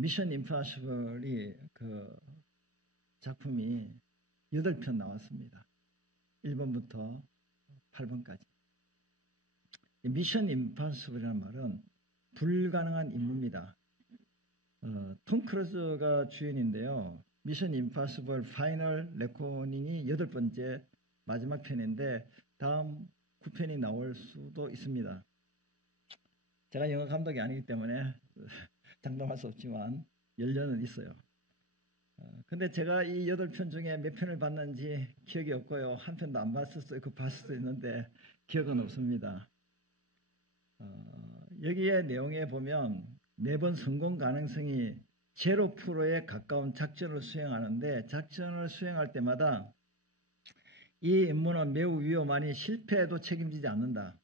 미션 임파서블이 그 작품이 8편 나왔습니다. 1번부터 8번까지. 미션 임파서블이라는 말은 불가능한 임무입니다. 톰 크루즈가 주연인데요. 미션 임파서블 파이널 레코닝이 8번째 마지막 편인데 다음 9편이 나올 수도 있습니다. 제가 영화 감독이 아니기 때문에 장담할 수 없지만 열려는 있어요. 근데 제가 이 8편 중에 몇 편을 봤는지 기억이 없고요. 한 편도 안 봤을 수도 있고 봤을 수도 있는데 기억은 없습니다. 여기에 내용에 보면 매번 성공 가능성이 0%에 가까운 작전을 수행하는데 작전을 수행할 때마다 이 임무는 매우 위험하니 실패해도 책임지지 않는다.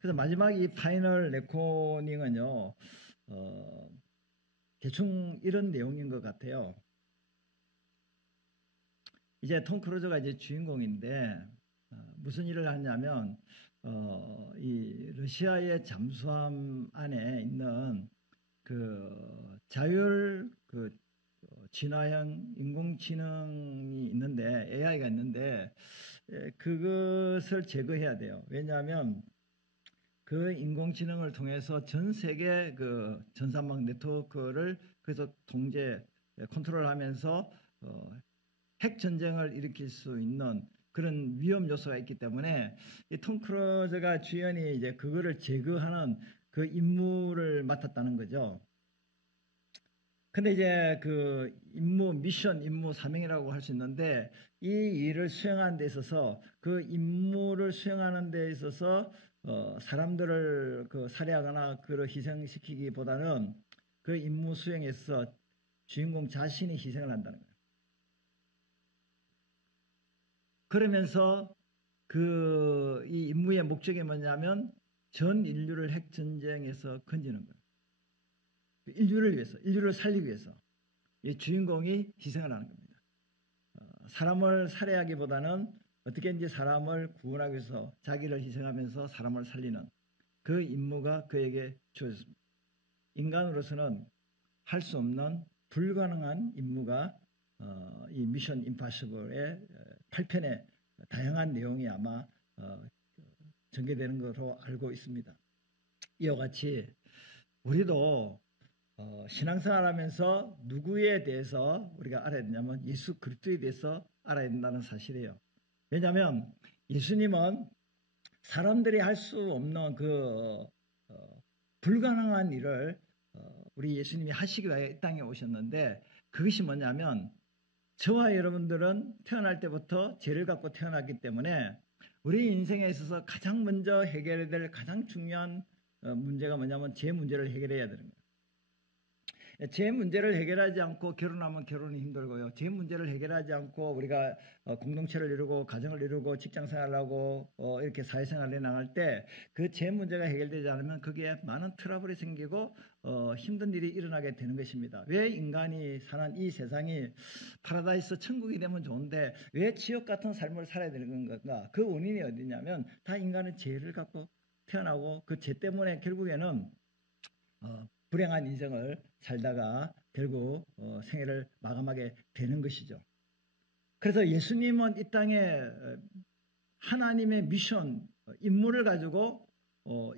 그래서 마지막 이 파이널 레코닝은요, 대충 이런 내용인 것 같아요. 이제 톰 크루즈가 이제 주인공인데, 무슨 일을 하냐면, 이 러시아의 잠수함 안에 있는 그 자율 진화형 인공지능이 있는데, AI가 있는데, 그것을 제거해야 돼요. 왜냐하면, 그 인공지능을 통해서 전 세계 그 전산망 네트워크를 그래서 컨트롤하면서 핵 전쟁을 일으킬 수 있는 그런 위험 요소가 있기 때문에 이 톰 크루즈가 주연이 이제 그거를 제거하는 그 임무를 맡았다는 거죠. 근데 이제 그 미션 임무 사명이라고 할 수 있는데 이 일을 수행하는 데 있어서 그 임무를 수행하는 데 있어서 사람들을 살해하거나 희생시키기보다는 그 임무 수행에서 주인공 자신이 희생을 한다는 거예요. 그러면서 이 임무의 목적이 뭐냐면 전 인류를 핵전쟁에서 건지는 거예요. 인류를 위해서, 인류를 살리기 위해서 이 주인공이 희생을 하는 겁니다. 사람을 살해하기보다는 어떻게든지 사람을 구원하기 위해서 자기를 희생하면서 사람을 살리는 그 임무가 그에게 주어졌습니다. 인간으로서는 할 수 없는 불가능한 임무가 이 미션 임파서블의 8편의 다양한 내용이 아마 전개되는 것으로 알고 있습니다. 이와 같이 우리도 신앙생활하면서 누구에 대해서 우리가 알아야 되냐면 예수 그리스도에 대해서 알아야 된다는 사실이에요. 왜냐하면 예수님은 사람들이 할 수 없는 불가능한 일을 우리 예수님이 하시기 위해 이 땅에 오셨는데 그것이 뭐냐면 저와 여러분들은 태어날 때부터 죄를 갖고 태어났기 때문에 우리 인생에 있어서 가장 먼저 해결해야 될 가장 중요한 문제가 뭐냐면 죄 문제를 해결해야 되는 거예요. 제 문제를 해결하지 않고 결혼하면 결혼이 힘들고요. 제 문제를 해결하지 않고 우리가 공동체를 이루고 가정을 이루고 직장생활을 하고 이렇게 사회생활을 나갈 때 그 제 문제가 해결되지 않으면 거기에 많은 트러블이 생기고 힘든 일이 일어나게 되는 것입니다. 왜 인간이 사는 이 세상이 파라다이스 천국이 되면 좋은데 왜 지옥 같은 삶을 살아야 되는 건가? 그 원인이 어디냐면 다 인간은 죄를 갖고 태어나고 그 죄 때문에 결국에는 불행한 인생을 살다가 결국 생애를 마감하게 되는 것이죠. 그래서 예수님은 이 땅에 하나님의 미션, 임무를 가지고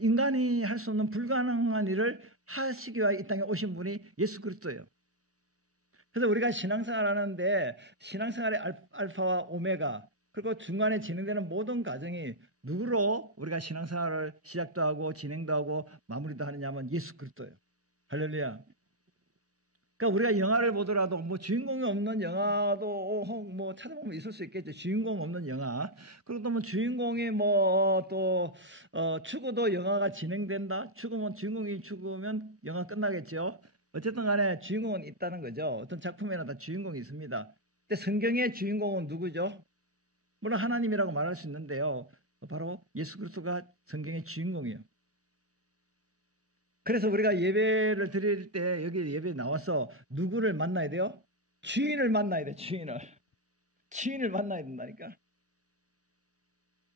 인간이 할 수 없는 불가능한 일을 하시기 위해 이 땅에 오신 분이 예수 그리스도예요. 그래서 우리가 신앙생활 하는데 신앙생활의 알파와 오메가 그리고 중간에 진행되는 모든 과정이 누구로 우리가 신앙생활을 시작도 하고 진행도 하고 마무리도 하느냐면 예수 그리스도예요. 할렐루야. 그러니까 우리가 영화를 보더라도 뭐 주인공이 없는 영화도 뭐 찾아보면 있을 수 있겠죠. 주인공 없는 영화. 그리고 또 뭐 주인공이 죽어도 영화가 진행된다. 주인공이 죽으면 영화 끝나겠죠. 어쨌든 간에 주인공은 있다는 거죠. 어떤 작품에는 다 주인공이 있습니다. 근데 성경의 주인공은 누구죠? 물론 하나님이라고 말할 수 있는데요. 바로 예수 그리스도가 성경의 주인공이에요. 그래서 우리가 예배를 드릴 때 여기 예배에 나와서 누구를 만나야 돼요? 주인을 만나야 돼, 주인을 만나야 된다니까.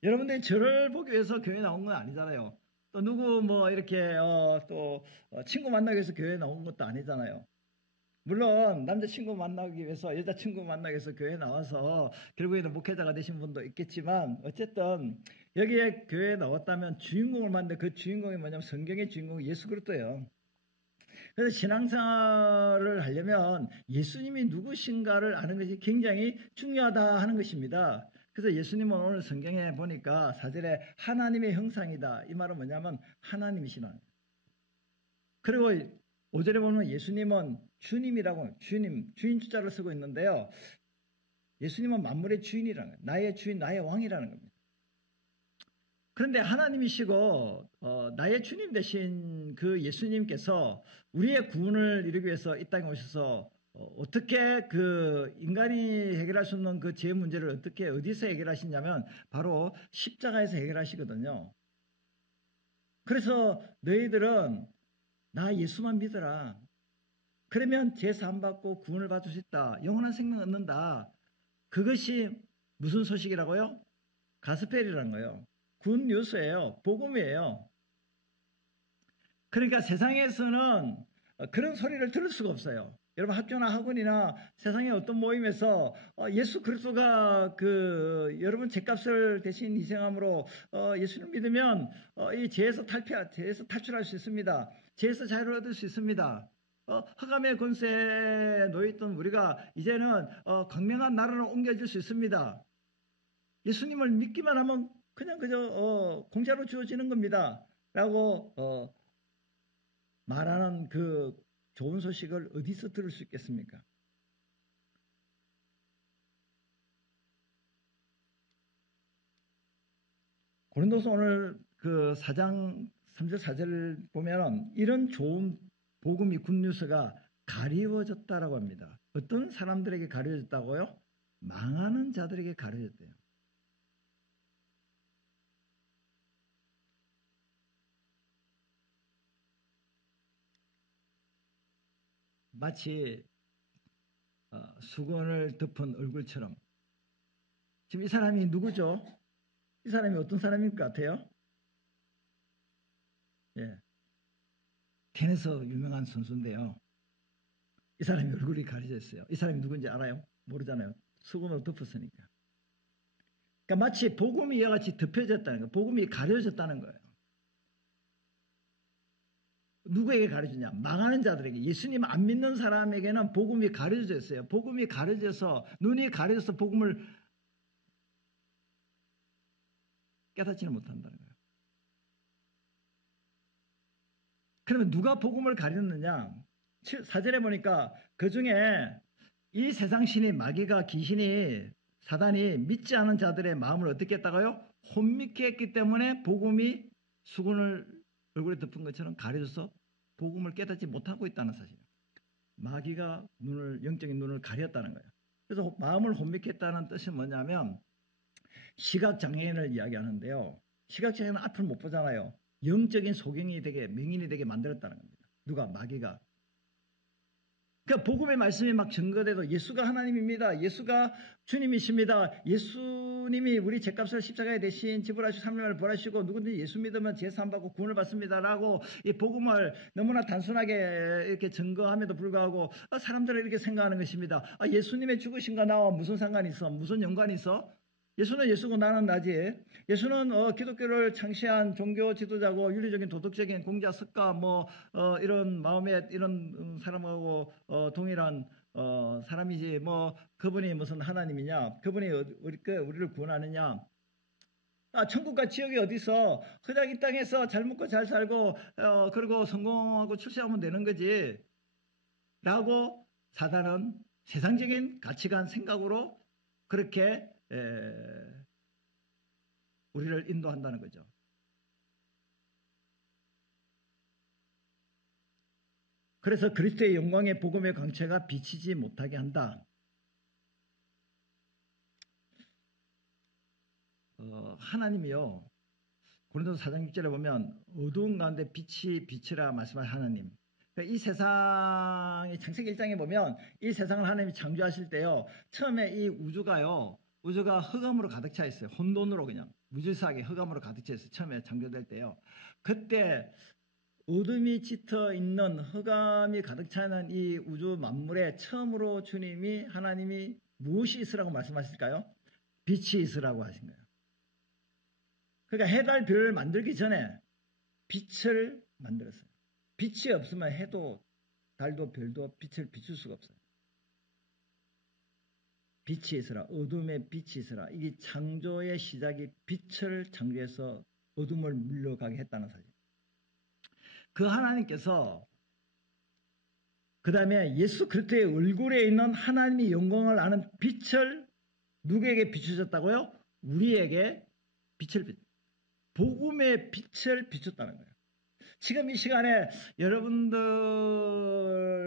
여러분들이 저를 보기 위해서 교회 나온 건 아니잖아요. 또 누구 뭐 이렇게 또 친구 만나기 위해서 교회에 나온 것도 아니잖아요. 물론 남자친구 만나기 위해서 여자친구 만나기 위해서 교회에 나와서 결국에는 목회자가 되신 분도 있겠지만 어쨌든 여기에 교회에 나왔다면 주인공을 만드는 그 주인공이 뭐냐면 성경의 주인공이 예수 그리스도예요. 그래서 신앙생활을 하려면 예수님이 누구신가를 아는 것이 굉장히 중요하다 하는 것입니다. 그래서 예수님은 오늘 성경에 보니까 4절에 하나님의 형상이다. 이 말은 뭐냐면 하나님이시나. 그리고 5절에 보면 예수님은 주님이라고 주님, 주인 주자를 쓰고 있는데요. 예수님은 만물의 주인이라는 거예요. 나의 주인, 나의 왕이라는 겁니다. 그런데 하나님이시고 나의 주님 되신 그 예수님께서 우리의 구원을 이루기 위해서 이 땅에 오셔서 어떻게 그 인간이 해결할 수 없는 그 죄 문제를 어떻게 어디서 해결하시냐면 바로 십자가에서 해결하시거든요. 그래서 너희들은 나 예수만 믿어라. 그러면 죄 사함 받고 구원을 받을 수 있다. 영원한 생명 얻는다. 그것이 무슨 소식이라고요? 가스펠이라는 거예요. 굿 뉴스예요. 복음이에요. 그러니까 세상에서는 그런 소리를 들을 수가 없어요. 여러분 학교나 학원이나 세상의 어떤 모임에서 예수 그리스도가 그 여러분 죄값을 대신 희생함으로 예수를 믿으면 이 죄에서 탈출할 수 있습니다. 죄에서 자유를 얻을 수 있습니다. 흑암의 권세에 놓여있던 우리가 이제는 광명한 나라로 옮겨질 수 있습니다. 예수님을 믿기만 하면 그냥 그저 공짜로 주어지는 겁니다. 라고 말하는 그 좋은 소식을 어디서 들을 수 있겠습니까? 고린도서 오늘 그 4장 3절 4절 보면 이런 좋은 복음이 굿뉴스가 가리워졌다라고 합니다. 어떤 사람들에게 가려졌다고요? 망하는 자들에게 가려졌대요. 마치 수건을 덮은 얼굴처럼. 지금 이 사람이 누구죠? 이 사람이 어떤 사람일 것 같아요? 예, 테니스 유명한 선수인데요. 이 사람이 얼굴이 가려져 있어요. 이 사람이 누군지 알아요? 모르잖아요. 수건으로 덮었으니까. 그러니까 마치 복음이 이와 같이 덮여졌다는 거예요. 복음이 가려졌다는 거예요. 누구에게 가려지냐? 망하는 자들에게. 예수님 안 믿는 사람에게는 복음이 가려져 있어요. 복음이 가려져서 눈이 가려져서 복음을 깨닫지는 못한다는 거예요. 그러면 누가 복음을 가렸느냐? 4절에 보니까 그 중에 이 세상 신이 마귀가 귀신이 사단이 믿지 않은 자들의 마음을 어떻게 했다고요? 혼미케 했기 때문에 복음이 수건을 얼굴에 덮은 것처럼 가려져서 복음을 깨닫지 못하고 있다는 사실이에요. 마귀가 영적인 눈을 가렸다는 거예요. 그래서 마음을 혼미케 했다는 뜻이 뭐냐면 시각장애인을 이야기하는데요. 시각장애인은 앞을 못 보잖아요. 영적인 소경이 되게 맹인이 되게 만들었다는 겁니다. 누가? 마귀가. 그러니까 복음의 말씀이 막 증거돼도 예수가 하나님입니다. 예수가 주님이십니다. 예수님이 우리 죄값을 십자가에 대신 지불하시고 3년을 벌하시고 누구든지 예수 믿으면 죄 사함 받고 구원을 받습니다라고 이 복음을 너무나 단순하게 이렇게 증거함에도 불구하고 사람들은 이렇게 생각하는 것입니다. 예수님의 죽으심과 나와 무슨 상관이 있어? 무슨 연관이 있어? 예수는 예수고 나는 나지. 예수는 기독교를 창시한 종교 지도자고 윤리적인 도덕적인 공자 석가 이런 마음에 이런 사람하고 동일한 사람이지. 그분이 무슨 하나님이냐? 그분이 우리를 구원하느냐? 천국과 지옥이 어디 있어? 그냥 이 땅에서 잘 먹고 잘 살고 그리고 성공하고 출세하면 되는 거지. 라고 사단은 세상적인 가치관 생각으로 그렇게 우리를 인도한다는 거죠. 그래서 그리스도의 영광의 복음의 광채가 비치지 못하게 한다. 하나님이요. 고린도서 4장 6절에 보면 어두운 가운데 빛이 빛이라 말씀할 하나님. 이 세상이 창세기 1장에 보면 이 세상을 하나님이 창조하실 때요. 처음에 이 우주가요. 우주가 흑암으로 가득 차 있어요. 혼돈으로 그냥 무질서하게 흑암으로 가득 차 있어요. 처음에 창조될 때요. 그때 어둠이 짙어 있는 흑암이 가득 차 있는 이 우주 만물에 처음으로 주님이 하나님이 무엇이 있으라고 말씀하실까요? 빛이 있으라고 하신 거예요. 그러니까 해달 별을 만들기 전에 빛을 만들었어요. 빛이 없으면 해도 달도 별도 빛을 비출 수가 없어요. 빛이 있으라, 어둠에 빛이 있으라. 이게 창조의 시작이 빛을 창조해서 어둠을 물러가게 했다는 사실. 그 하나님께서 그 다음에 예수 그리스도의 얼굴에 있는 하나님의 영광을 아는 빛을 누구에게 비추셨다고요? 우리에게 빛을 복음의 빛을 비췄다는 거예요. 지금 이 시간에 여러분들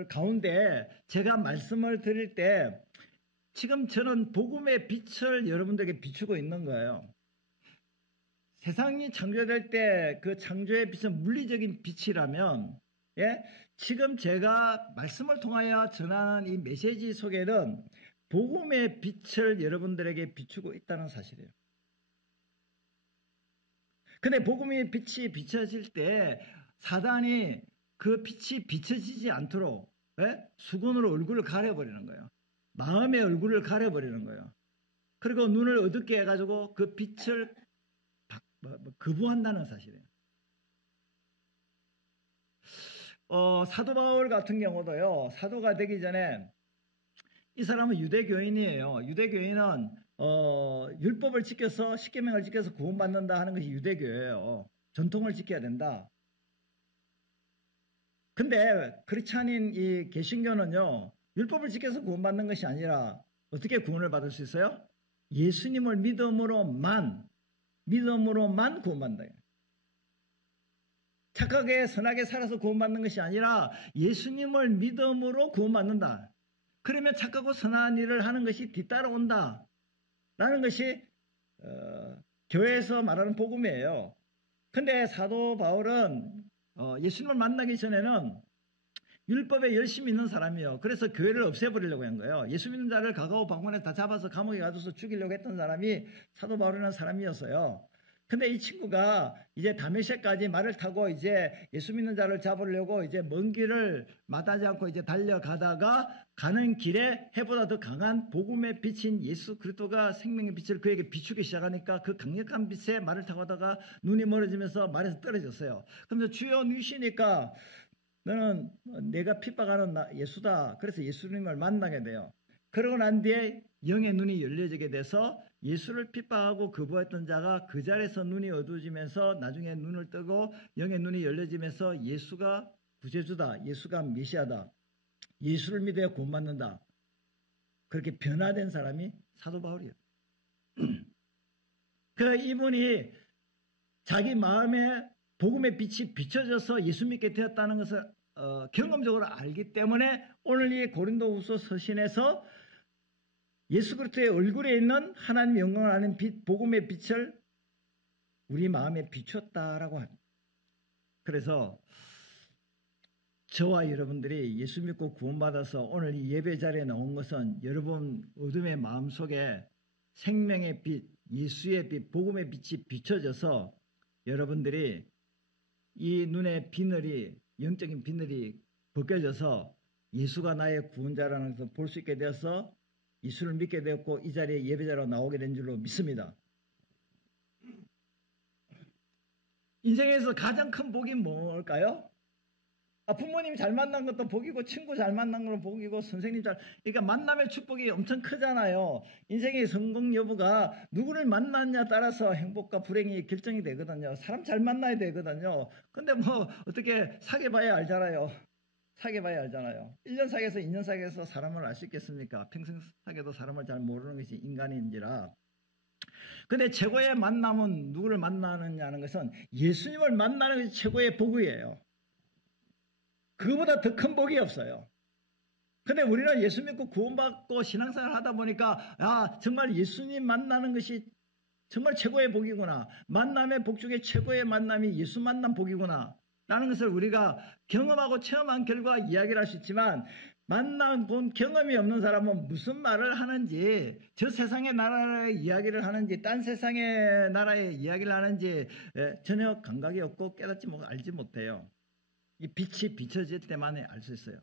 가운데 제가 말씀을 드릴 때 지금 저는 복음의 빛을 여러분들에게 비추고 있는 거예요. 세상이 창조될 때 그 창조의 빛은 물리적인 빛이라면 지금 제가 말씀을 통하여 전하는 이 메시지 속에는 복음의 빛을 여러분들에게 비추고 있다는 사실이에요. 근데 복음의 빛이 비춰질 때 사단이 그 빛이 비춰지지 않도록 수건으로 얼굴을 가려버리는 거예요. 마음의 얼굴을 가려버리는 거예요. 그리고 눈을 어둡게 해가지고 그 빛을 거부한다는 사실이에요. 사도 바울 같은 경우도요. 사도가 되기 전에 이 사람은 유대교인이에요. 유대교인은 율법을 지켜서 십계명을 지켜서 구원받는다 하는 것이 유대교예요. 전통을 지켜야 된다. 근데 크리스찬인 이 개신교는요. 율법을 지켜서 구원받는 것이 아니라 어떻게 구원을 받을 수 있어요? 예수님을 믿음으로만 구원받는다. 착하게 선하게 살아서 구원받는 것이 아니라 예수님을 믿음으로 구원받는다. 그러면 착하고 선한 일을 하는 것이 뒤따라온다 라는 것이 교회에서 말하는 복음이에요. 근데 사도 바울은 예수님을 만나기 전에는 율법에 열심히 있는 사람이요. 그래서 교회를 없애버리려고 한 거예요. 예수 믿는 자를 가가오 방문에 다 잡아서 감옥에 가둬서 죽이려고 했던 사람이 사도 바울이라는 사람이었어요. 근데 이 친구가 이제 다메섹까지 말을 타고 이제 예수 믿는 자를 잡으려고 이제 먼 길을 마다하지 않고 이제 달려가다가 가는 길에 해보다 더 강한 복음의 빛인 예수 그리스도가 생명의 빛을 그에게 비추기 시작하니까 그 강력한 빛에 말을 타고 가다가 눈이 멀어지면서 말에서 떨어졌어요. 그러면서 주여 누이시니까 너는 내가 핍박하는 예수다. 그래서 예수님을 만나게 돼요. 그러고 난 뒤에 영의 눈이 열려지게 돼서 예수를 핍박하고 거부했던 자가 그 자리에서 눈이 어두워지면서 나중에 눈을 뜨고 영의 눈이 열려지면서 예수가 구세주다. 예수가 메시아다. 예수를 믿어야 구원받는다. 그렇게 변화된 사람이 사도 바울이에요. 그 이분이 자기 마음에 복음의 빛이 비춰져서 예수 믿게 되었다는 것을 경험적으로 알기 때문에 오늘 이 고린도후서 서신에서 예수 그리스도의 얼굴에 있는 하나님의 영광을 아는 빛, 복음의 빛을 우리 마음에 비췄다라고 합니다. 그래서 저와 여러분들이 예수 믿고 구원받아서 오늘 이 예배 자리에 나온 것은 여러분 어둠의 마음속에 생명의 빛, 예수의 빛, 복음의 빛이 비춰져서 여러분들이 이 눈의 비늘이 영적인 비늘이 벗겨져서 예수가 나의 구원자라는 것을 볼 수 있게 되어서 예수를 믿게 되었고 이 자리에 예배자로 나오게 된 줄로 믿습니다. 인생에서 가장 큰 복이 뭘까요? 부모님 잘 만난 것도 복이고 친구 잘 만난 것도 복이고 선생님 그러니까 만남의 축복이 엄청 크잖아요. 인생의 성공 여부가 누구를 만났냐에 따라서 행복과 불행이 결정이 되거든요. 사람 잘 만나야 되거든요. 근데 뭐 어떻게 사귀어봐야 알잖아요. 1년 사귀어서 2년 사귀어서 사람을 알 수 있겠습니까? 평생 사귀어도 사람을 잘 모르는 것이 인간인지라. 근데 최고의 만남은 누구를 만나느냐는 것은 예수님을 만나는 것이 최고의 복이에요. 그거보다 더 큰 복이 없어요. 근데 우리는 예수 믿고 구원받고 신앙생활 하다 보니까 정말 예수님 만나는 것이 정말 최고의 복이구나. 만남의 복 중에 최고의 만남이 예수 만남 복이구나 라는 것을 우리가 경험하고 체험한 결과 이야기를 할 수 있지만 만나본 경험이 없는 사람은 무슨 말을 하는지, 저 세상의 나라의 이야기를 하는지, 딴 세상의 나라의 이야기를 하는지 전혀 감각이 없고 깨닫지 못, 알지 못해요. 이 빛이 비춰질 때만 알 수 있어요.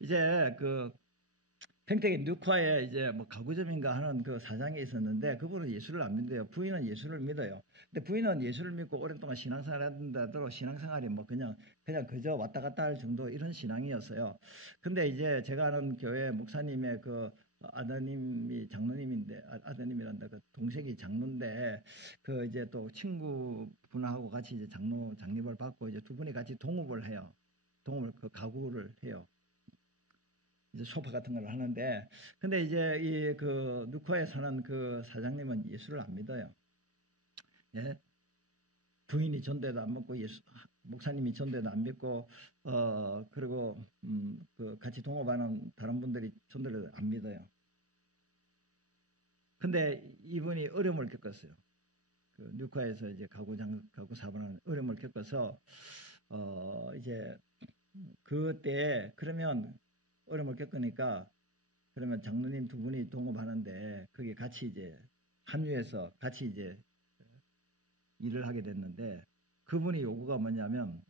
이제 그 평택의 뉴카에 이제 뭐 가구점인가 하는 그 사장이 있었는데 그분은 예수를 안 믿어요. 부인은 예수를 믿어요. 근데 부인은 예수를 믿고 오랫동안 신앙생활을 했는데도 신앙생활이 뭐 그냥 그저 왔다 갔다 할 정도 이런 신앙이었어요. 근데 이제 제가 아는 교회 목사님의 그 아드님이 장로님인데 아드님이란다 그 동생이 장로인데 그 이제 또 친구분하고 같이 이제 장립을 받고 이제 두 분이 같이 동업을 해요. 동업을 그 가구를 해요. 이제 소파 같은 걸 하는데, 근데 이제 이 그 누카에 사는 그 사장님은 예수를 안 믿어요. 예? 부인이 전도에도 안 믿고 목사님이 전도에도 안 믿고 그리고 그 같이 동업하는 다른 분들이 전도를 안 믿어요. 근데 이분이 어려움을 겪었어요. 그 뉴카에서 이제 가구 사업하는 어려움을 겪어서 이제 그때 그러면 어려움을 겪으니까 그러면 장로님 두 분이 동업하는데 거기 같이 이제 한유에서 같이 이제 일을 하게 됐는데 그분이 요구가 뭐냐면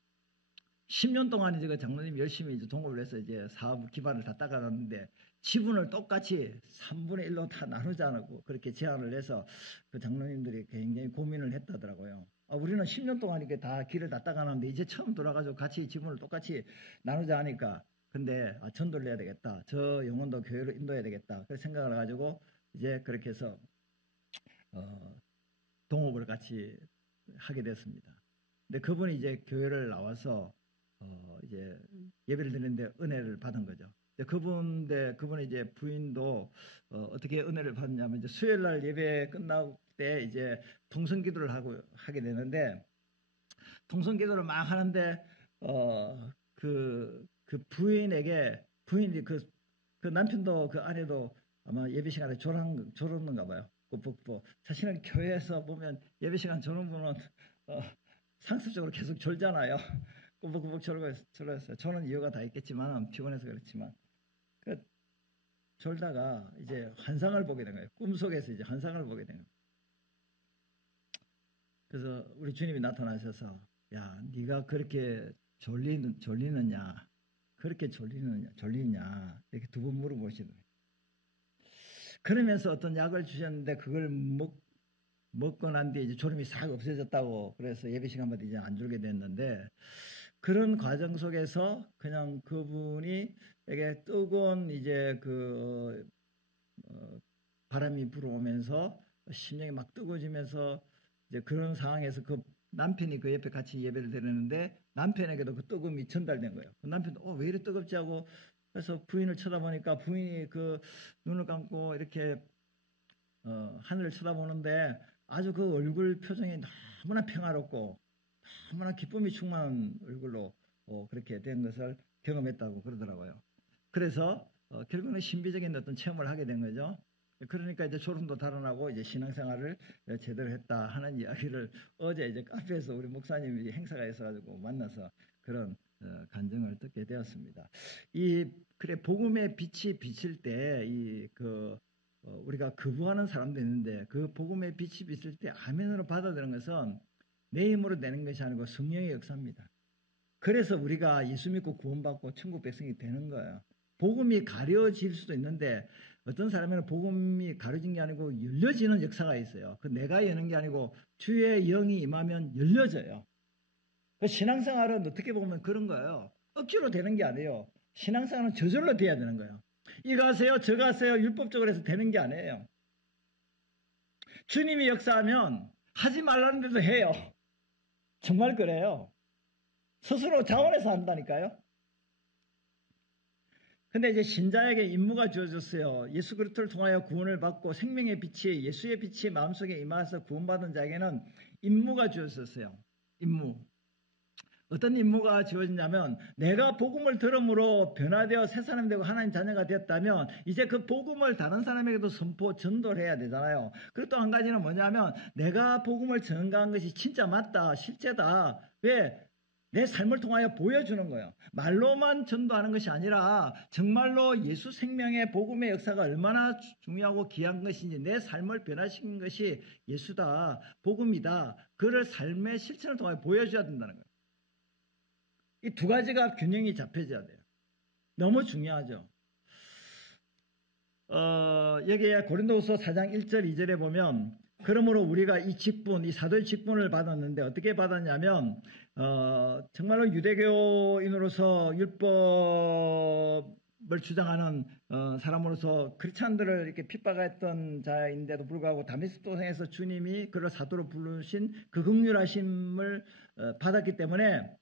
10년 동안 이제 그 장로님 열심히 이제 동업을 해서 이제 사업 기반을 다 닦아놨는데 지분을 똑같이 3분의 1로 다 나누자고 그렇게 제안을 해서 그 장로님들이 굉장히 고민을 했다더라고요. 우리는 10년 동안 이렇게 다 길을 다 닦아놨는데 이제 처음 돌아가지고 같이 지분을 똑같이 나누자 하니까 근데 전도를 해야 되겠다. 저 영혼도 교회로 인도해야 되겠다. 그래서 생각을 해가지고 이제 그렇게 해서 동업을 같이 하게 됐습니다. 근데 그분이 이제 교회를 나와서 이제 예배를 드리는데 은혜를 받은 거죠. 그분이 이제 부인도 어떻게 은혜를 받느냐면 이제 수요일 날 예배 끝나고 때 이제 통성 기도를 하게 되는데 통성 기도를 막 하는데 그 부인이 그 남편도 그 아내도 아마 예배 시간에 졸았는가 봐요. 사실은 교회에서 보면 예배 시간 졸은 분은 상습적으로 계속 졸잖아요. 꾸벅꾸벅 졸았어요. 저는 이유가 다 있겠지만 피곤해서 그렇지만 졸다가 이제 환상을 보게 된 거예요. 꿈속에서 이제 환상을 보게 된 거예요. 그래서 우리 주님이 나타나셔서 야, 네가 그렇게 졸리느냐? 그렇게 졸리냐? 이렇게 두 번 물어보시더라고요. 그러면서 어떤 약을 주셨는데 그걸 먹고 난 뒤에 이제 졸음이 싹 없어졌다고 그래서 예배 시간마다 이제 안 졸게 됐는데 그런 과정 속에서 그냥 그분이 이게 뜨거운 이제 그 바람이 불어오면서 심령이 막 뜨거워지면서 이제 그런 상황에서 그 남편이 그 옆에 같이 예배를 드리는데 남편에게도 그 뜨거움이 전달된 거예요. 그 남편도 왜 이렇게 뜨겁지 하고 그래서 부인을 쳐다보니까 부인이 그 눈을 감고 이렇게 하늘을 쳐다보는데 아주 그 얼굴 표정이 너무나 평화롭고 너무나 기쁨이 충만한 얼굴로 그렇게 된 것을 경험했다고 그러더라고요. 그래서 결국은 신비적인 어떤 체험을 하게 된 거죠. 그러니까 이제 졸음도 달아나고 이제 신앙생활을 제대로 했다 하는 이야기를 어제 이제 카페에서 우리 목사님이 행사가 있어가지고 만나서 그런 간증을 듣게 되었습니다. 그래 복음의 빛이 비칠 때 우리가 거부하는 사람도 있는데 그 복음의 빛이 비칠 때 아멘으로 받아들이는 것은 내 힘으로 내는 것이 아니고 성령의 역사입니다. 그래서 우리가 예수 믿고 구원받고 천국 백성이 되는 거예요. 복음이 가려질 수도 있는데 어떤 사람에는 복음이 가려진 게 아니고 열려지는 역사가 있어요. 그 내가 여는 게 아니고 주의 영이 임하면 열려져요. 신앙생활은 어떻게 보면 그런 거예요. 억지로 되는 게 아니에요. 신앙생활은 저절로 돼야 되는 거예요. 이거 하세요 저거 하세요 율법적으로 해서 되는 게 아니에요. 주님이 역사하면 하지 말라는 데도 해요. 정말 그래요. 스스로 자원해서 한다니까요. 근데 이제 신자에게 임무가 주어졌어요. 예수 그리스도를 통하여 구원을 받고 생명의 빛이 예수의 빛이 마음속에 임하서 구원받은 자에게는 임무가 주어졌어요. 임무. 어떤 임무가 주어지냐면 내가 복음을 들음으로 변화되어 새 사람이 되고 하나님 자녀가 되었다면 이제 그 복음을 다른 사람에게도 전도를 해야 되잖아요. 그리고 또 한 가지는 뭐냐면 내가 복음을 전가한 것이 진짜 맞다, 실제다. 왜? 내 삶을 통하여 보여주는 거예요. 말로만 전도하는 것이 아니라 정말로 예수 생명의 복음의 역사가 얼마나 중요하고 귀한 것인지 내 삶을 변화시킨 것이 예수다, 복음이다. 그를 삶의 실천을 통하여 보여줘야 된다는 거예요. 이 두 가지가 균형이 잡혀져야 돼요. 너무 중요하죠. 여기에 고린도후서 4장 1절 2절에 보면 그러므로 우리가 이 직분, 이 사도의 직분을 받았는데 어떻게 받았냐면 정말로 유대교인으로서 율법을 주장하는 사람으로서 크리스찬들을 이렇게 핍박했던 자인데도 불구하고 다메섹도상에서 주님이 그를 사도로 부르신 그 긍휼하심을 받았기 때문에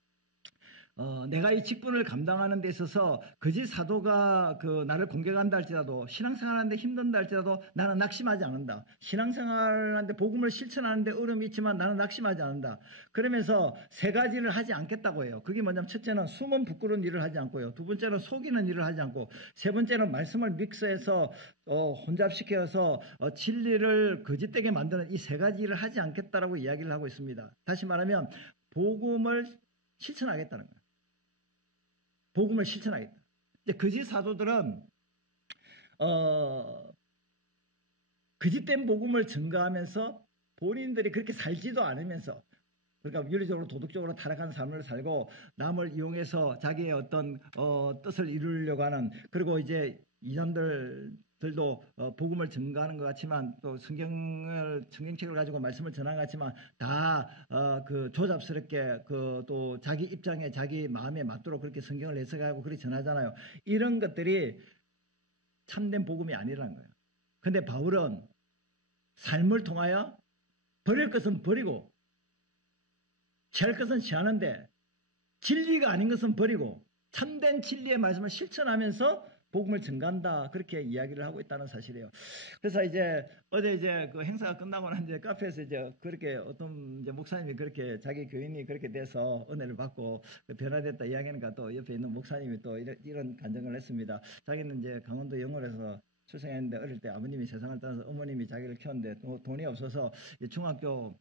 내가 이 직분을 감당하는 데 있어서 거짓 사도가 나를 공격한다 할지라도 신앙생활하는데 힘든다 할지라도 나는 낙심하지 않는다. 신앙생활하는데 복음을 실천하는데 어려움이 있지만 나는 낙심하지 않는다. 그러면서 세 가지를 하지 않겠다고 해요. 그게 뭐냐면 첫째는 숨은 부끄러운 일을 하지 않고요. 두 번째는 속이는 일을 하지 않고 세 번째는 말씀을 믹스해서 혼잡시켜서 진리를 거짓되게 만드는 이 세 가지 일을 하지 않겠다라고 이야기를 하고 있습니다. 다시 말하면 복음을 실천하겠다는 거예요. 복음을 실천하겠다. 이제 거짓 사도들은 거짓된 복음을 증거하면서 본인들이 그렇게 살지도 않으면서 그러니까 윤리적으로 도덕적으로 타락한 삶을 살고 남을 이용해서 자기의 어떤 뜻을 이루려고 하는 그리고 이제 이전들도 복음을 증거하는 것 같지만 또 성경책을 가지고 말씀을 전하는 것 같지만 다 그 조잡스럽게 또 자기 입장에 자기 마음에 맞도록 그렇게 성경을 해석하고 그렇게 전하잖아요. 이런 것들이 참된 복음이 아니라는 거예요. 근데 바울은 삶을 통하여 버릴 것은 버리고 취할 것은 취하는데 진리가 아닌 것은 버리고 참된 진리의 말씀을 실천하면서 복음을 증가한다 그렇게 이야기를 하고 있다는 사실이에요. 그래서 이제 어제 이제 그 행사가 끝나고 난 이제 카페에서 이제 그렇게 어떤 이제 목사님이 그렇게 자기 교인이 그렇게 돼서 은혜를 받고 변화됐다 이야기하니까 또 옆에 있는 목사님이 또 이런 간증을 했습니다. 자기는 이제 강원도 영월에서 출생했는데 어릴 때 아버님이 세상을 떠나서 어머님이 자기를 키웠는데 돈이 없어서 중학교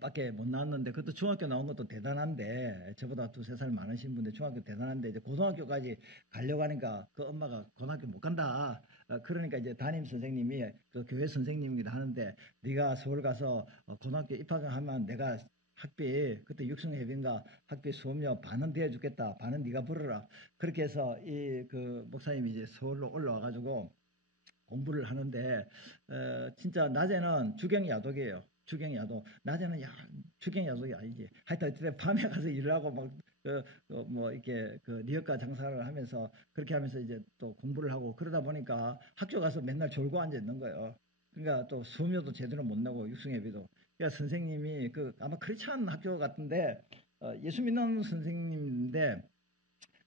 밖에 못 나왔는데 그것도 중학교 나온 것도 대단한데 저보다 두세 살 많으신 분들 중학교 대단한데 이제 고등학교까지 가려고 하니까 그 엄마가 고등학교 못 간다. 그러니까 이제 담임 선생님이 그 교회 선생님이기도 하는데 네가 서울 가서 고등학교 입학하면 내가 학비 그때 육성회비인가 학비 수업료 반은 대주겠다. 반은 네가 벌어라. 그렇게 해서 이 그 목사님이 이제 서울로 올라와 가지고 공부를 하는데 진짜 낮에는 주경야독이에요. 주경야독. 낮에는 주경야독이 아니지. 하여튼 밤에 가서 일을 하고 막 뭐 이렇게 그 리어카 장사를 하면서 그렇게 하면서 이제 또 공부를 하고 그러다 보니까 학교 가서 맨날 졸고 앉아 있는 거예요. 그러니까 또 수업료도 제대로 못 내고 육성회비도. 그러니까 선생님이 아마 크리스찬 학교 같은데 예수 믿는 선생님인데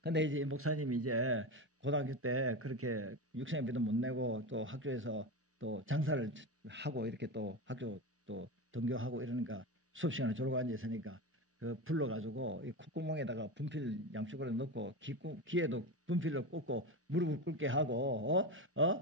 근데 이제 목사님이 이제 고등학교 때 그렇게 육성회비도 못 내고 또 학교에서 또 장사를 하고 이렇게 또 학교 또 등교하고 이러니까 수업 시간에 졸고 앉아 있으니까 불러가지고 이 콧구멍에다가 분필 양쪽으로 넣고 귀에도 분필을 꽂고 무릎을 꿇게 하고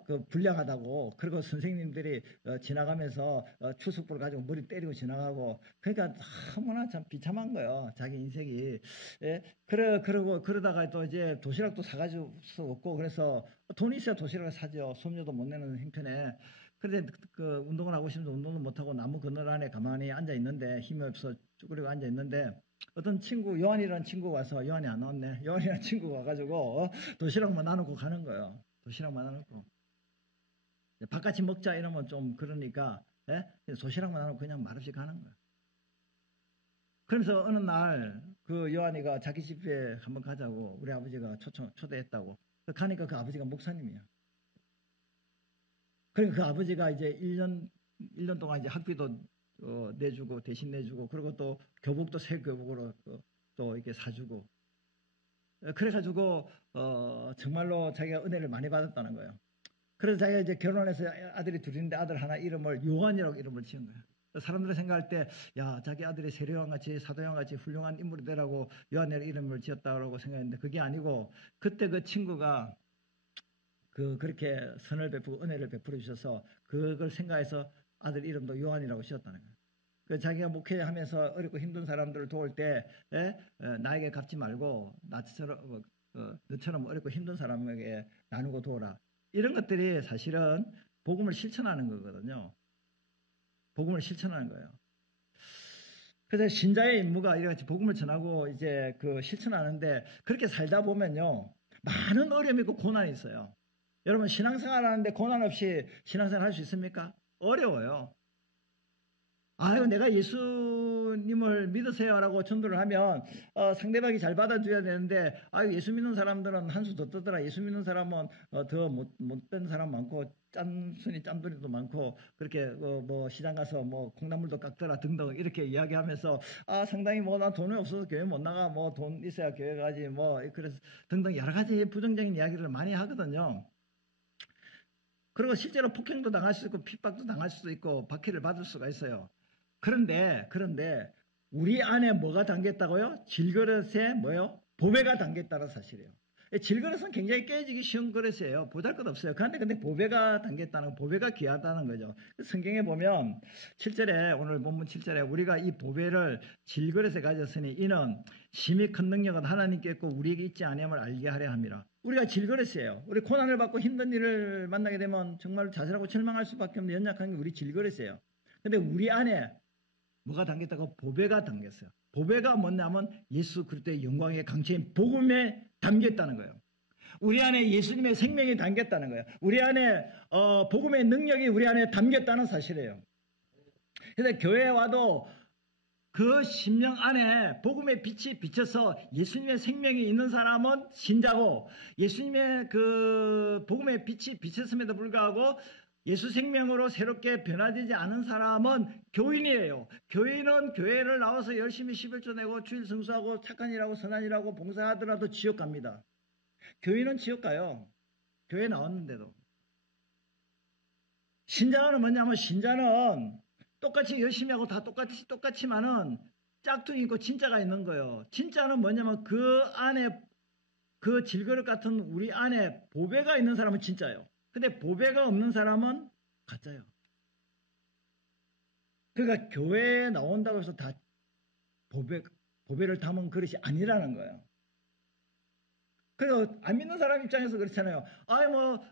그 불량하다고 그리고 선생님들이 지나가면서 추석불 가지고 머리 때리고 지나가고 그러니까 너무나 참 비참한 거예요. 자기 인생이. 예? 그러다가 또 이제 도시락도 사가지고 수 없고 그래서 돈이 있어야 도시락을 사죠. 수업료도 못 내는 형편에. 그런데 그 운동을 하고 싶은데 운동도 못하고 나무 그늘 안에 가만히 앉아 있는데 힘이 없어 쭈그리고 앉아 있는데 어떤 친구 요한이라는 친구가 와서 요한이 안 나왔네. 요한이라는 친구가 와가지고 도시락만 나누고 가는 거예요. 도시락만 나누고 바깥이 먹자 이러면 좀 그러니까 예? 도시락만 나누고 그냥 말없이 가는 거예요. 그러면서 어느 날 그 요한이가 자기 집에 한번 가자고 우리 아버지가 초대했다고 가니까 그 아버지가 목사님이야. 그러니까 그 아버지가 이제 1년 동안 이제 학비도 내주고 대신 내주고 그리고 또 교복도 새 교복으로 또 이렇게 사주고 그래가지고 정말로 자기가 은혜를 많이 받았다는 거예요. 그래서 자기가 이제 결혼해서 아들이 둘인데 아들 하나 이름을 요한이라고 이름을 지은 거예요. 사람들이 생각할 때, 야, 자기 아들이 세례요한 같이 사도요한 같이 훌륭한 인물이 되라고 요한이라는 이름을 지었다고 생각했는데 그게 아니고 그때 그 친구가 그렇게 선을 베푸고 은혜를 베풀어 주셔서 그걸 생각해서 아들 이름도 요한이라고 지었다는 거예요. 그 자기가 목회하면서 어렵고 힘든 사람들을 도울 때 나에게 갚지 말고 너처럼 어렵고 힘든 사람에게 나누고 도우라. 이런 것들이 사실은 복음을 실천하는 거거든요. 복음을 실천하는 거예요. 그래서 신자의 임무가 이렇게 복음을 전하고 이제 그 실천하는데 그렇게 살다 보면요. 많은 어려움이 있고 고난이 있어요. 여러분 신앙생활 하는데 고난 없이 신앙생활 할 수 있습니까? 어려워요. 아유 내가 예수님을 믿으세요라고 전도를 하면 상대방이 잘 받아줘야 되는데 아유 예수 믿는 사람들은 한 수 더 뜨더라. 예수 믿는 사람은 더 못된 사람 많고 짠순이 짠돌이도 많고 그렇게 뭐 시장 가서 뭐 콩나물도 깎더라 등등 이렇게 이야기하면서 상당히 뭐 나 돈이 없어서 교회 못 나가 뭐 돈 있어야 교회 가지 뭐 그래서 등등 여러 가지 부정적인 이야기를 많이 하거든요. 그리고 실제로 폭행도 당할 수 있고 핍박도 당할 수도 있고 박해를 받을 수가 있어요. 그런데 우리 안에 뭐가 담겼다고요? 질그릇에 뭐요? 보배가 담겼다는 사실이에요. 질그릇은 굉장히 깨지기 쉬운 그릇이에요. 보잘것없어요. 근데 보배가 담겼다는 보배가 귀하다는 거죠. 성경에 보면 7절에 오늘 본문 7절에 우리가 이 보배를 질그릇에 가졌으니 이는 심히 큰 능력은 하나님께 있고 우리에게 있지 아니함을 알게 하려 함이라. 우리가 질그릇이에요. 우리 고난을 받고 힘든 일을 만나게 되면 정말 자살하고 절망할 수밖에 없는 연약한 게 우리 질그릇이에요. 근데 우리 안에 뭐가 담겼다고? 보배가 담겼어요. 보배가 뭐냐면 예수 그리스도의 영광의 강체인 복음에 담겼다는 거예요. 우리 안에 예수님의 생명이 담겼다는 거예요. 우리 안에 복음의 능력이 우리 안에 담겼다는 사실이에요. 그래서 교회에 와도 그 심령 안에 복음의 빛이 비쳐서 예수님의 생명이 있는 사람은 신자고 예수님의 그 복음의 빛이 비쳤음에도 불구하고 예수 생명으로 새롭게 변화되지 않은 사람은 교인이에요. 교인은 교회를 나와서 열심히 11조 내고 주일 성수하고 착한 일하고 선한 일하고 봉사하더라도 지옥 갑니다. 교인은 지옥 가요. 교회 나왔는데도. 신자는 뭐냐면 신자는 똑같이 열심히 하고 다 똑같지만은 짝퉁이 있고 진짜가 있는 거예요. 진짜는 뭐냐면 그 안에 그 질그릇 같은 우리 안에 보배가 있는 사람은 진짜예요. 근데 보배가 없는 사람은 가짜예요. 그러니까 교회에 나온다고 해서 다 보배를 담은 그릇이 아니라는 거예요. 그리고 안 믿는 사람 입장에서 그렇잖아요.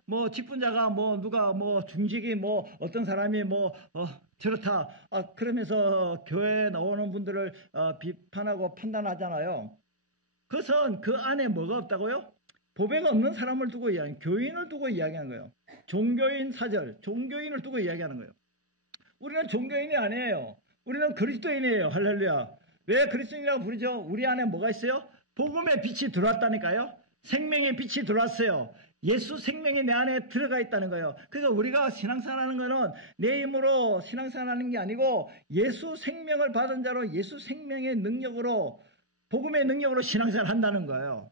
뭐 직분자가 뭐 누가 뭐 중직이 뭐 어떤 사람이 뭐 저렇다. 그러면서 교회에 나오는 분들을 비판하고 판단하잖아요. 그것은 그 안에 뭐가 없다고요? 보배가 없는 사람을 두고 이야기하는, 교인을 두고 이야기하는 거예요. 종교인 사절, 종교인을 두고 이야기하는 거예요. 우리는 종교인이 아니에요. 우리는 그리스도인이에요. 할렐루야. 왜 그리스도인이라고 부르죠? 우리 안에 뭐가 있어요? 복음의 빛이 들어왔다니까요. 생명의 빛이 들어왔어요. 예수 생명이 내 안에 들어가 있다는 거예요. 그러니까 우리가 신앙생활하는 거는 내 힘으로 신앙생활하는 게 아니고 예수 생명을 받은 자로 예수 생명의 능력으로 복음의 능력으로 신앙생활을 한다는 거예요.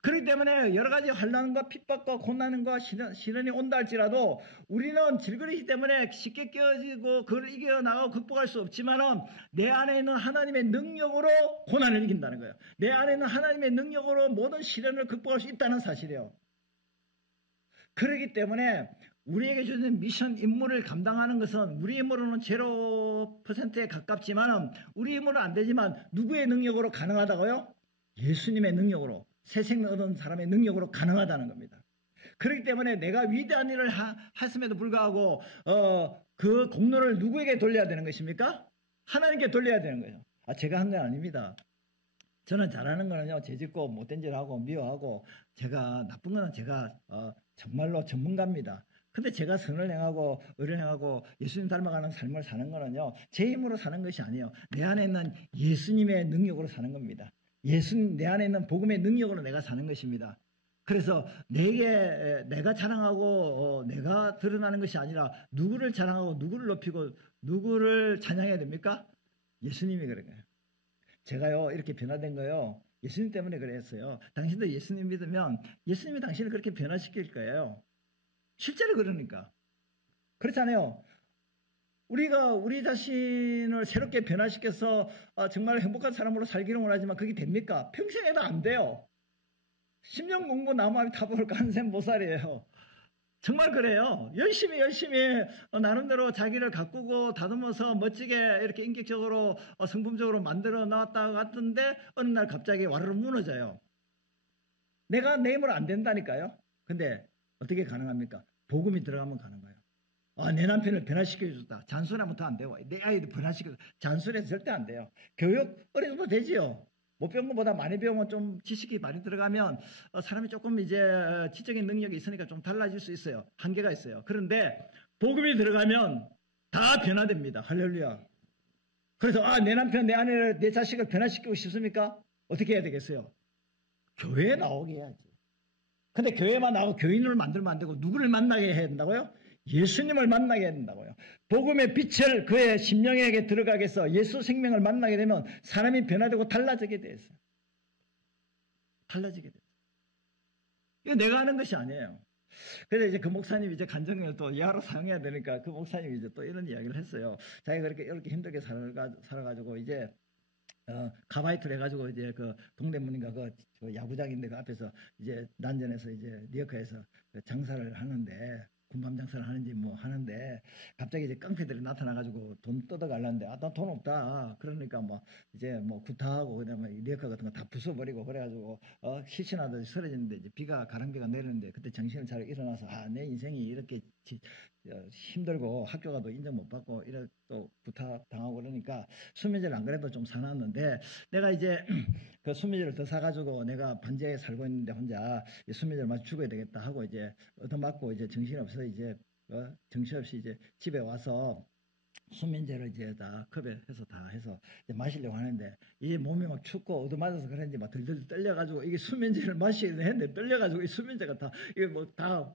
그렇기 때문에 여러 가지 환난과 핍박과 고난과 시련이 온다 할지라도 우리는 질그릇이기 때문에 쉽게 깨어지고 그걸 이겨나가고 극복할 수 없지만은 내 안에 있는 하나님의 능력으로 고난을 이긴다는 거예요. 내 안에 있는 하나님의 능력으로 모든 시련을 극복할 수 있다는 사실이에요. 그렇기 때문에 우리에게 주는 미션 임무를 감당하는 것은 우리 힘으로는 0%에 가깝지만 우리 힘으로는 안 되지만 누구의 능력으로 가능하다고요? 예수님의 능력으로, 새 생명 얻은 사람의 능력으로 가능하다는 겁니다. 그렇기 때문에 내가 위대한 일을 했음에도 불구하고 그 공로를 누구에게 돌려야 되는 것입니까? 하나님께 돌려야 되는 거예요. 제가 한 건 아닙니다. 저는 잘하는 거는요, 죄짓고 못된 짓 하고 미워하고 제가 나쁜 거는 제가 정말로 전문가입니다. 근데 제가 선을 행하고 의를 행하고 예수님 닮아가는 삶을 사는 거는요, 제 힘으로 사는 것이 아니에요. 내 안에 있는 예수님의 능력으로 사는 겁니다. 내 안에 있는 복음의 능력으로 내가 사는 것입니다. 그래서 내가 자랑하고 내가 드러나는 것이 아니라 누구를 자랑하고 누구를 높이고 누구를 찬양해야 됩니까? 예수님이 그런 거예요. 제가요 이렇게 변화된 거요 예수님 때문에 그랬어요. 당신도 예수님 믿으면 예수님이 당신을 그렇게 변화시킬 거예요. 실제로 그러니까. 그렇잖아요. 우리가 우리 자신을 새롭게 변화시켜서 정말 행복한 사람으로 살기를 원하지만 그게 됩니까? 평생에도 안 돼요. 10년 공부 나무함이 타볼까 한샘 보살이에요. 정말 그래요. 열심히 나름대로 자기를 가꾸고 다듬어서 멋지게 이렇게 인격적으로 성품적으로 만들어 놨다 같은데 어느 날 갑자기 와르르 무너져요. 내가 내 힘으로 안 된다니까요. 근데 어떻게 가능합니까? 복음이 들어가면 가능해요. 내 남편을 변화시켜줬다. 잔소리하면 더 안 돼요. 내 아이도 잔소리해서 절대 안 돼요. 교육 어느 정도 되지요. 못 배운 것보다 많이 배우면 좀 지식이 많이 들어가면 사람이 조금 이제 지적인 능력이 있으니까 좀 달라질 수 있어요. 한계가 있어요. 그런데 복음이 들어가면 다 변화됩니다. 할렐루야. 그래서 내 남편, 내 아내를, 내 자식을 변화시키고 싶습니까? 어떻게 해야 되겠어요? 교회에 나오게 해야지. 근데 교회만 나오고 교인을 만들면 안 되고 누구를 만나게 해야 된다고요? 예수님을 만나게 해야 된다고요. 복음의 빛을 그의 심령에게 들어가게 해서 예수 생명을 만나게 되면 사람이 변화되고 달라지게 돼 있어요. 달라지게 돼 있어요. 이거 내가 하는 것이 아니에요. 그래서 이제 그 목사님이 이제 간증을 또 예화로 사용해야 되니까 그 목사님이 이제 또 이런 이야기를 했어요. 자기가 이렇게 힘들게 살아가지고 이제 가바이트를 해가지고 이제 그 동대문인가 그 야구장인데 그 앞에서 이제 난전에서 이제 리어카에서 장사를 하는데 군밤 장사를 하는지 뭐 하는데 갑자기 이제 깡패들이 나타나가지고 돈 뜯어가려는데 나 돈 없다. 그러니까 뭐 이제 뭐 구타하고 그다음에 리어카 같은 거 다 부숴버리고 그래가지고 실신하듯이 쓰러지는데 이제 가랑비가 내리는데 그때 정신을 잘 일어나서 내 인생이 이렇게 힘들고 학교 가도 인정 못 받고 이래 또 구타당하고 그러니까 수면제를 안 그래도 좀 사놨는데 내가 이제 그 수면제를 더 사가지고 내가 반지하에 살고 있는데 혼자 수면제를 마저 죽어야 되겠다 하고 이제 얻어맞고 이제 정신없어 이제 정신없이 이제 집에 와서 수면제를 이제 다 컵에 해서 다 해서 이제 마시려고 하는데 이게 몸이 막 춥고 얻어맞아서 그런지 막 들들 떨려가지고 이게 수면제를 마시려 했는데 떨려가지고 이 수면제가 다 이게 뭐 다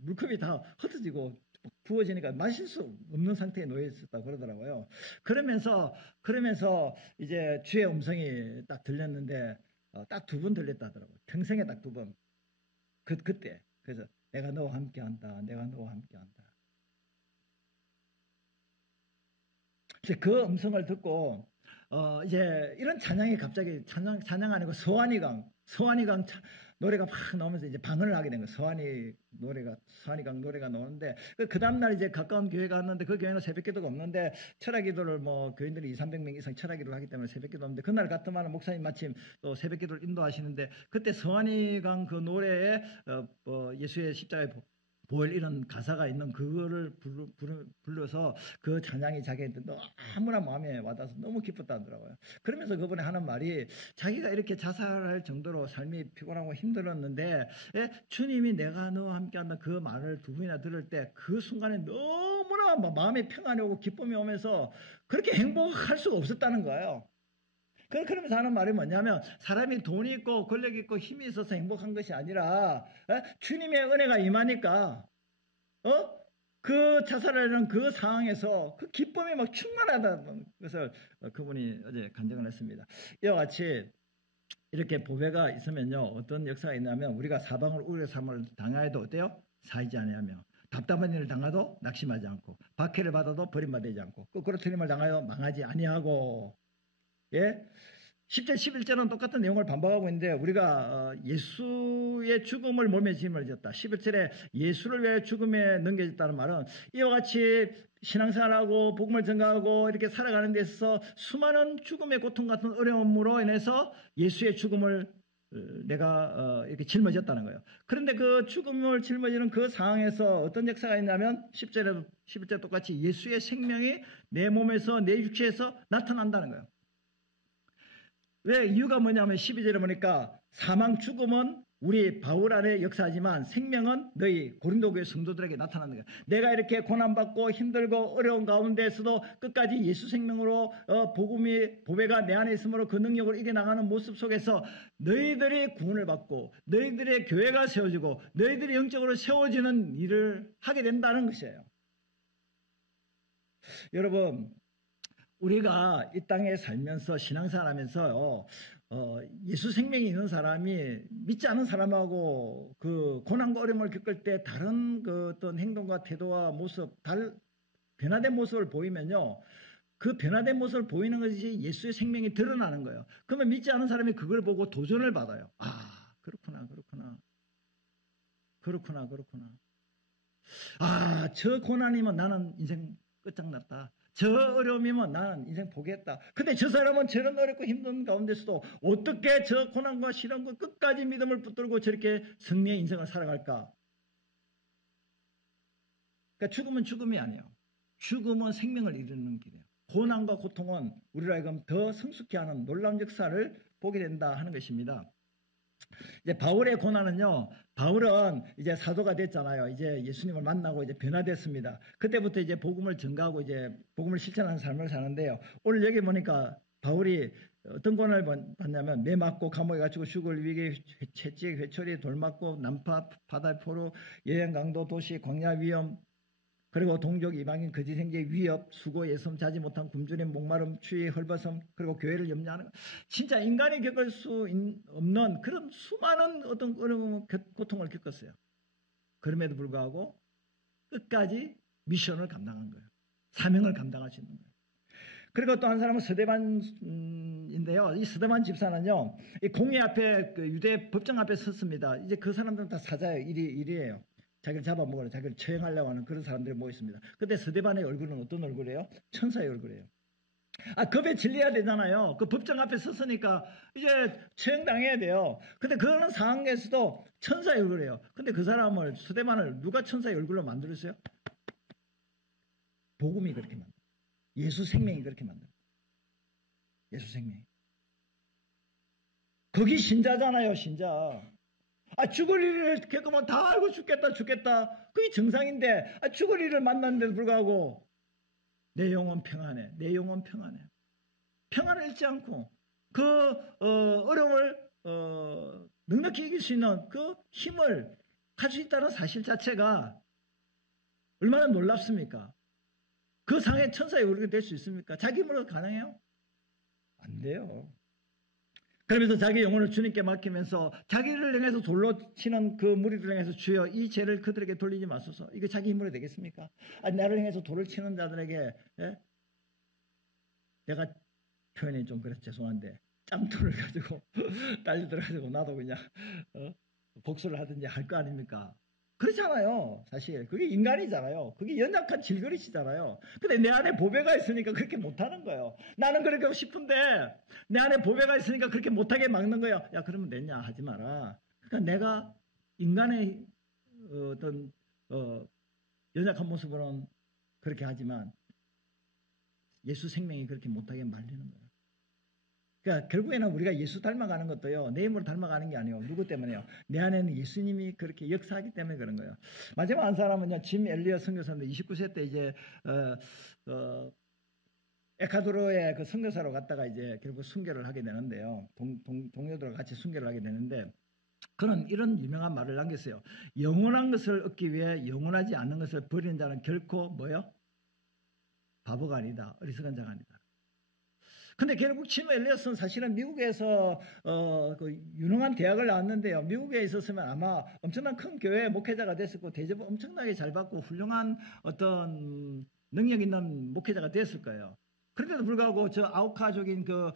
물컵이 다 흩어지고 부어지니까 마실 수 없는 상태에 놓여 있었다 그러더라고요. 그러면서 이제 주의 음성이 딱 들렸는데 딱 2번 들렸다더라고요. 평생에 딱 2번. 그때 그래서 내가 너와 함께한다. 내가 너와 함께한다. 그 음성을 듣고 이제 이런 찬양이 갑자기 찬양 아니고 서한이강 노래가 막 나오면서 이제 방언을 하게 된 거예요. 서한이강 노래가 나오는데 그 다음날 이제 가까운 교회 갔는데 그 교회는 새벽기도가 없는데 철학기도를 뭐 교인들이 200~300명 이상 철학기도를 하기 때문에 새벽기도 없는데 그날 같으면 목사님 마침 또 새벽기도를 인도하시는데 그때 서한이강 그 노래에 예수의 십자가에 보혈 이런 가사가 있는 그거를 불러서 그 찬양이 자기한테 너무나 마음에 와닿아서 너무 기뻤다더라고요. 그러면서 그분이 하는 말이 자기가 이렇게 자살할 정도로 삶이 피곤하고 힘들었는데 주님이 내가 너와 함께한다 그 말을 2번이나 들을 때 그 순간에 너무나 마음에 평안이 오고 기쁨이 오면서 그렇게 행복할 수가 없었다는 거예요. 그러면서 하는 말이 뭐냐면 사람이 돈이 있고 권력이 있고 힘이 있어서 행복한 것이 아니라 주님의 은혜가 임하니까 그 자살하는 그 상황에서 그 기쁨이 막 충만하다는 것을 그분이 어제 간증을 했습니다. 이와 같이 이렇게 보배가 있으면요 어떤 역사가 있냐면 우리가 사방을 우울의 삶을 당하여도 어때요? 사이지 아니하며 답답한 일을 당하도 낙심하지 않고 박해를 받아도 버림받지 않고 거꾸로 틀림을 당하여 망하지 아니하고 10절 11절은 똑같은 내용을 반복하고 있는데 우리가 예수의 죽음을 몸에 짐을 졌다. 11절에 예수를 위해 죽음에 넘겨졌다는 말은 이와 같이 신앙생활하고 복음을 전가하고 이렇게 살아가는 데 있어서 수많은 죽음의 고통 같은 어려움으로 인해서 예수의 죽음을 내가 이렇게 짊어졌다는 거예요. 그런데 그 죽음을 짊어지는 그 상황에서 어떤 역사가 있냐면 10절에도 11절 똑같이 예수의 생명이 내 몸에서 내 육체에서 나타난다는 거예요. 왜 이유가 뭐냐면 12절에 보니까 사망 죽음은 우리 바울 안에 역사하지만 생명은 너희 고린도 교회 성도들에게 나타나는 거야. 내가 이렇게 고난받고 힘들고 어려운 가운데에서도 끝까지 예수 생명으로 보배가 내 안에 있으므로 그 능력을 이겨나가는 모습 속에서 너희들이 구원을 받고 너희들의 교회가 세워지고 너희들이 영적으로 세워지는 일을 하게 된다는 것이에요. 여러분 우리가 이 땅에 살면서 신앙생활 하면서 예수 생명이 있는 사람이 믿지 않은 사람하고 그 고난과 어려움을 겪을 때 다른 그 어떤 행동과 태도와 모습, 변화된 모습을 보이면요. 그 변화된 모습을 보이는 것이 예수의 생명이 드러나는 거예요. 그러면 믿지 않은 사람이 그걸 보고 도전을 받아요. 그렇구나. 아, 저 고난이면 나는 인생 끝장났다. 저 어려움이면 나는 인생 포기했다. 근데 저 사람은 저런 어렵고 힘든 가운데서도 어떻게 저 고난과 시련과 끝까지 믿음을 붙들고 저렇게 승리의 인생을 살아갈까? 그러니까 죽음은 죽음이 아니에요. 죽음은 생명을 이루는 길이에요. 고난과 고통은 우리로 하여금 더 성숙케 하는 놀라운 역사를 보게 된다 하는 것입니다. 이제 바울의 고난은요, 바울은 이제 사도가 됐잖아요. 이제 예수님을 만나고 이제 변화됐습니다. 그때부터 이제 복음을 전가하고 이제 복음을 실천하는 삶을 사는데요. 오늘 여기 보니까 바울이 어떤 고난을 받냐면 매 맞고 감옥에 갇히고 죽을 위기, 채찍, 회초리, 돌 맞고 난파, 바다 포로, 여행 강도, 도시, 광야 위험, 그리고 동족 이방인 거짓행제의 위협, 수고, 예섬, 자지 못한 굶주림, 목마름, 추위, 헐벗음, 그리고 교회를 염려하는 진짜 인간이 겪을 수 없는 그런 수많은 어떤 어려움, 고통을 겪었어요. 그럼에도 불구하고 끝까지 미션을 감당한 거예요. 사명을 감당할 수 있는 거예요. 그리고 또 한 사람은 스데반인데요. 이 스데반 집사는요, 이 공회 앞에 그 유대 법정 앞에 섰습니다. 이제 그 사람들은 다 사자예요. 일이에요. 자기를 잡아먹으러 자기를 처형하려고 하는 그런 사람들이 모였습니다. 근데 스데반의 얼굴은 어떤 얼굴이에요? 천사의 얼굴이에요. 아, 겁에 질려야 되잖아요. 그 법정 앞에 섰으니까 이제 처형당해야 돼요. 근데 그런 상황에서도 천사의 얼굴이에요. 근데 그 사람을, 스데반을 누가 천사의 얼굴로 만들었어요? 복음이 그렇게 만들어요. 예수 생명이 그렇게 만들어요. 예수 생명이. 거기 신자잖아요, 신자. 아, 죽을 일을 겪으면 다 알고 죽겠다. 그게 정상인데, 아, 죽을 일을 만났는데도 불구하고, 내 영혼 평안해. 평안을 잃지 않고, 그, 어려움을, 넉넉히 이길 수 있는 그 힘을 가지고 있다는 사실 자체가 얼마나 놀랍습니까? 그 상에 천사의 얼굴이 될 수 있습니까? 자기 힘으로 가능해요? 안 돼요. 그러면서 자기 영혼을 주님께 맡기면서 자기를 향해서 돌로 치는 그 무리들을 향해서 주여 이 죄를 그들에게 돌리지 마소서. 이게 자기 힘으로 되겠습니까? 아니, 나를 향해서 돌을 치는 자들에게 내가 표현이 좀 그래서 죄송한데 짬돌을 가지고 달려들어가지고 나도 그냥 복수를 하든지 할 거 아닙니까? 그렇잖아요. 사실 그게 인간이잖아요. 그게 연약한 질그릇이잖아요. 근데 내 안에 보배가 있으니까 그렇게 못하는 거예요. 나는 그렇게 하고 싶은데 내 안에 보배가 있으니까 그렇게 못하게 막는 거예요. 야, 그러면 됐냐? 하지 마라. 그러니까 내가 인간의 어떤 연약한 모습으로는 그렇게 하지만 예수 생명이 그렇게 못하게 말리는 거예요. 그러니까 결국에는 우리가 예수 닮아가는 것도요, 내 힘으로 닮아가는 게 아니에요. 누구 때문에요? 내 안에는 예수님이 그렇게 역사하기 때문에 그런 거예요. 마지막 한 사람은요, 짐 엘리엇 선교사인데 29세 때 이제 에콰도르의 그 선교사로 갔다가 이제 결국 순교를 하게 되는데요. 동료들과 같이 순교를 하게 되는데 그는 이런 유명한 말을 남겼어요. 영원한 것을 얻기 위해 영원하지 않는 것을 버리는 자는 결코 뭐요? 바보가 아니다. 어리석은 자가 아니다. 근데 결국 짐 엘리엇은 사실은 미국에서 그 유능한 대학을 나왔는데요. 미국에 있었으면 아마 엄청난 큰 교회 목회자가 됐었고 대접을 엄청나게 잘 받고 훌륭한 어떤 능력 있는 목회자가 됐을 거예요. 그런데도 불구하고 저 아우카족인 그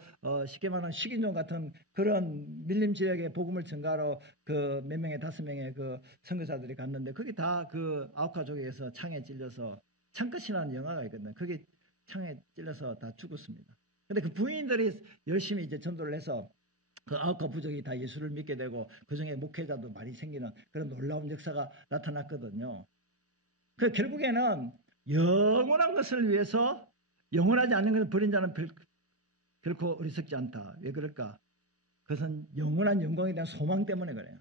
쉽게 말하는 식인종 같은 그런 밀림 지역에 복음을 전가하러 그 몇 명의 5명의 그 선교사들이 갔는데 그게 다 그 아우카족에서 창에 찔려서 창끝이라는 영화가 있거든요. 그게 창에 찔려서 다 죽었습니다. 근데 그 부인들이 열심히 이제 전도를 해서 그 아우카 부족이 다 예수를 믿게 되고 그 중에 목회자도 많이 생기는 그런 놀라운 역사가 나타났거든요. 그 결국에는 영원한 것을 위해서 영원하지 않는 것을 버린 자는 결코 어리석지 않다. 왜 그럴까? 그것은 영원한 영광에 대한 소망 때문에 그래요.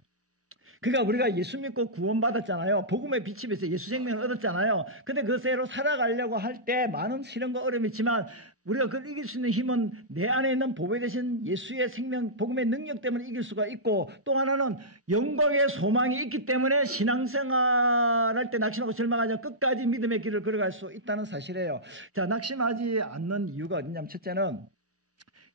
그러니까 우리가 예수 믿고 구원받았잖아요. 복음의 빛이 비해서 예수 생명을 얻었잖아요. 근데 그대로 살아가려고 할 때 많은 시련과 어려움이 있지만 우리가 그걸 이길 수 있는 힘은 내 안에 있는 보배 되신 예수의 생명, 복음의 능력 때문에 이길 수가 있고 또 하나는 영광의 소망이 있기 때문에 신앙생활할 때 낙심하고 절망하지 않고 끝까지 믿음의 길을 걸어갈 수 있다는 사실이에요. 자, 낙심하지 않는 이유가 어디냐면 첫째는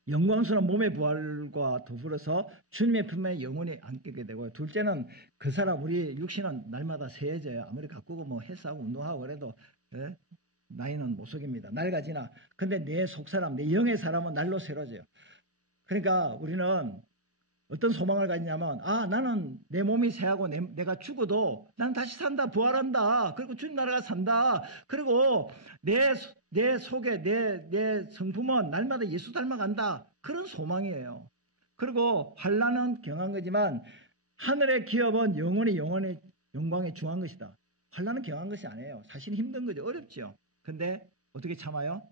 영광스러운 몸의 부활과 더불어서 주님의 품에 영원히 안기게 되고 둘째는 그 사람 우리 육신은 날마다 세해져요. 아무리 가꾸고 뭐 헬스하고 운동하고 그래도 나이는 못 속입니다. 낡아지나. 근데 내 속사람, 내 영의 사람은 날로 새로져요. 그러니까 우리는 어떤 소망을 가지냐면, 나는 내 몸이 새하고 내가 죽어도 나는 다시 산다, 부활한다. 그리고 주님 나라가 산다. 그리고 내 속에 내 성품은 날마다 예수 닮아간다. 그런 소망이에요. 그리고 환난은 경한 거지만 하늘의 기업은 영원히 영광에 중한 것이다. 환난은 경한 것이 아니에요. 사실 힘든 거죠. 어렵죠. 근데 어떻게 참아요?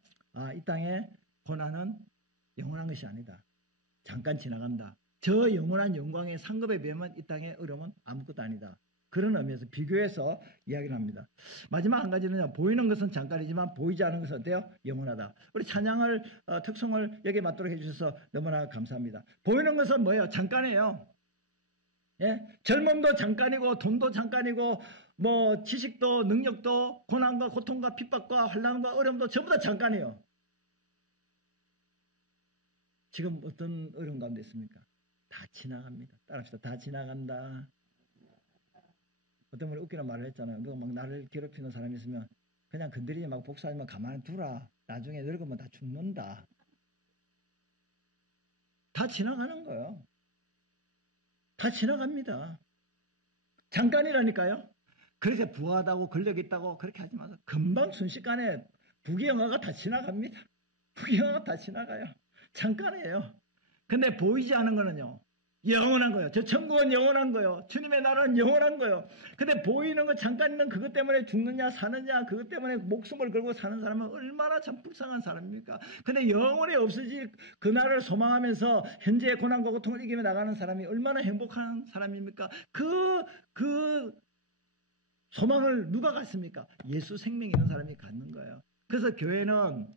이 땅의 고난은 영원한 것이 아니다. 잠깐 지나간다. 저 영원한 영광의 상급에 비하면 이 땅의 어려움은 아무것도 아니다. 그런 의미에서 비교해서 이야기를 합니다. 마지막 한 가지는요. 보이는 것은 잠깐이지만 보이지 않은 것은 어때요? 영원하다. 우리 찬양을 특성을 여기에 맞도록 해주셔서 너무나 감사합니다. 보이는 것은 뭐예요? 잠깐이에요. 예? 젊음도 잠깐이고 돈도 잠깐이고 뭐 지식도 능력도 고난과 고통과 핍박과 환난과 어려움도 전부 다 잠깐이에요. 지금 어떤 어려움 가운데 있습니까? 다 지나갑니다. 따라합시다. 다 지나간다. 어떤 분이 웃기는 말을 했잖아요. 너 막 나를 괴롭히는 사람이 있으면 그냥 건드리지 말고 복수하지만 가만히 두라. 나중에 늙으면 다 죽는다. 다 지나가는 거예요. 다 지나갑니다. 잠깐이라니까요. 그래서 부하다고 권력 있다고 그렇게 하지 마세요. 금방 순식간에 부귀영화가 다 지나갑니다. 부귀영화가 다 지나가요. 잠깐이에요. 근데 보이지 않은 거는요. 영원한 거예요. 저 천국은 영원한 거예요. 주님의 나라는 영원한 거예요. 근데 보이는 거 잠깐 있는 그것 때문에 죽느냐 사느냐 그것 때문에 목숨을 걸고 사는 사람은 얼마나 참 불쌍한 사람입니까? 근데 영원히 없어질 그 나라를 소망하면서 현재의 고난과 고통을 이기며 나가는 사람이 얼마나 행복한 사람입니까? 그 소망을 누가 갖습니까? 예수 생명 있는 사람이 갖는 거예요. 그래서 교회는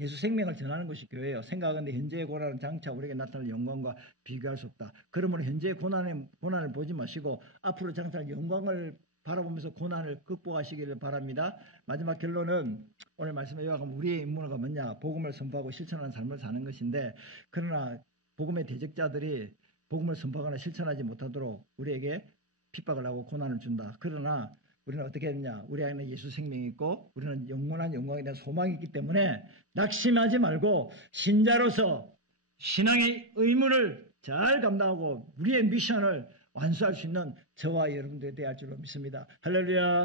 예수 생명을 전하는 것이 교회예요. 생각하건대 현재의 고난은 장차 우리에게 나타날 영광과 비교할 수 없다. 그러므로 현재의 고난을 보지 마시고 앞으로 장차 영광을 바라보면서 고난을 극복하시기를 바랍니다. 마지막 결론은 오늘 말씀에 요약하면 우리의 임무가 뭐냐? 복음을 선포하고 실천하는 삶을 사는 것인데 그러나 복음의 대적자들이 복음을 선포하거나 실천하지 못하도록 우리에게 핍박을 하고 고난을 준다. 그러나 우리는 어떻게 했냐? 우리 안에 예수 생명이 있고 우리는 영원한 영광에 대한 소망이 있기 때문에 낙심하지 말고 신자로서 신앙의 의무를 잘 감당하고 우리의 미션을 완수할 수 있는 저와 여러분들이 되어야 할 줄로 믿습니다. 할렐루야.